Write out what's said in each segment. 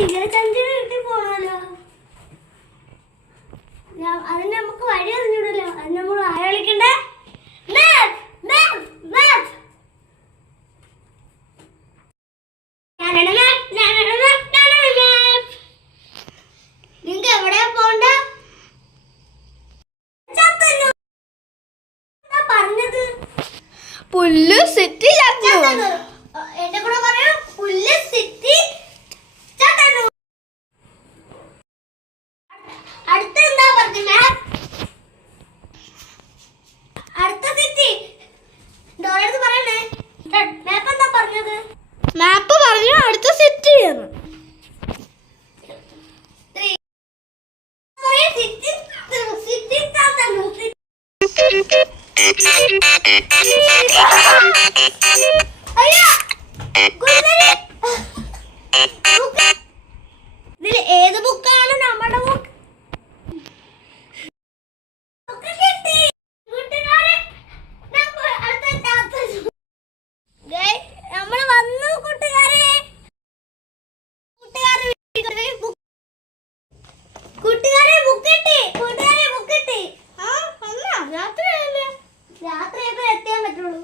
ശിഖരചന്ദ്രൻ വീട്ടിൽ പോണല്ലോ. അതിന് നമുക്ക് വഴി അറിഞ്ഞൂടല്ലോ. അത് നമ്മൾ ആരെ വിളിക്കണ്ടേ? നിങ്ങക്ക് എവിടെയാ പോണ്ട? പറഞ്ഞത് പുല്ല് സിറ്റി എന്റെ കൂടെ പറയൂ. പുല്ല് സിറ്റി ചത്തന്നു. അടുത്ത എന്താ പറഞ്ഞ? അടുത്ത സിറ്റി ഡോറടുത്ത് പറയണേ. മാപ്പ് എന്താ പറഞ്ഞത്? മാപ്പ് പറഞ്ഞു അടുത്ത സിറ്റി എന്ന്. ഏത് ബുക്കാണ്? നമ്മുടെ ബുക്ക്. നമ്മള് വന്നു കൂട്ടുകാരെ. കൂട്ടുകാരെ ബുക്ക് കിട്ടി. കൂട്ടുകാരെ ബുക്ക് കിട്ടി. രാത്രി എത്താൻ പറ്റുള്ളൂ.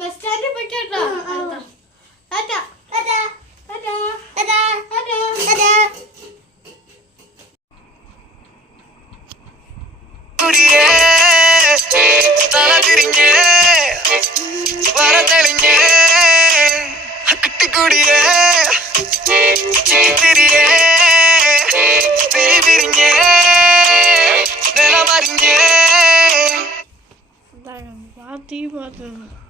ബസ് സ്റ്റാൻഡിൽ പോയിട്ടോ. Mati.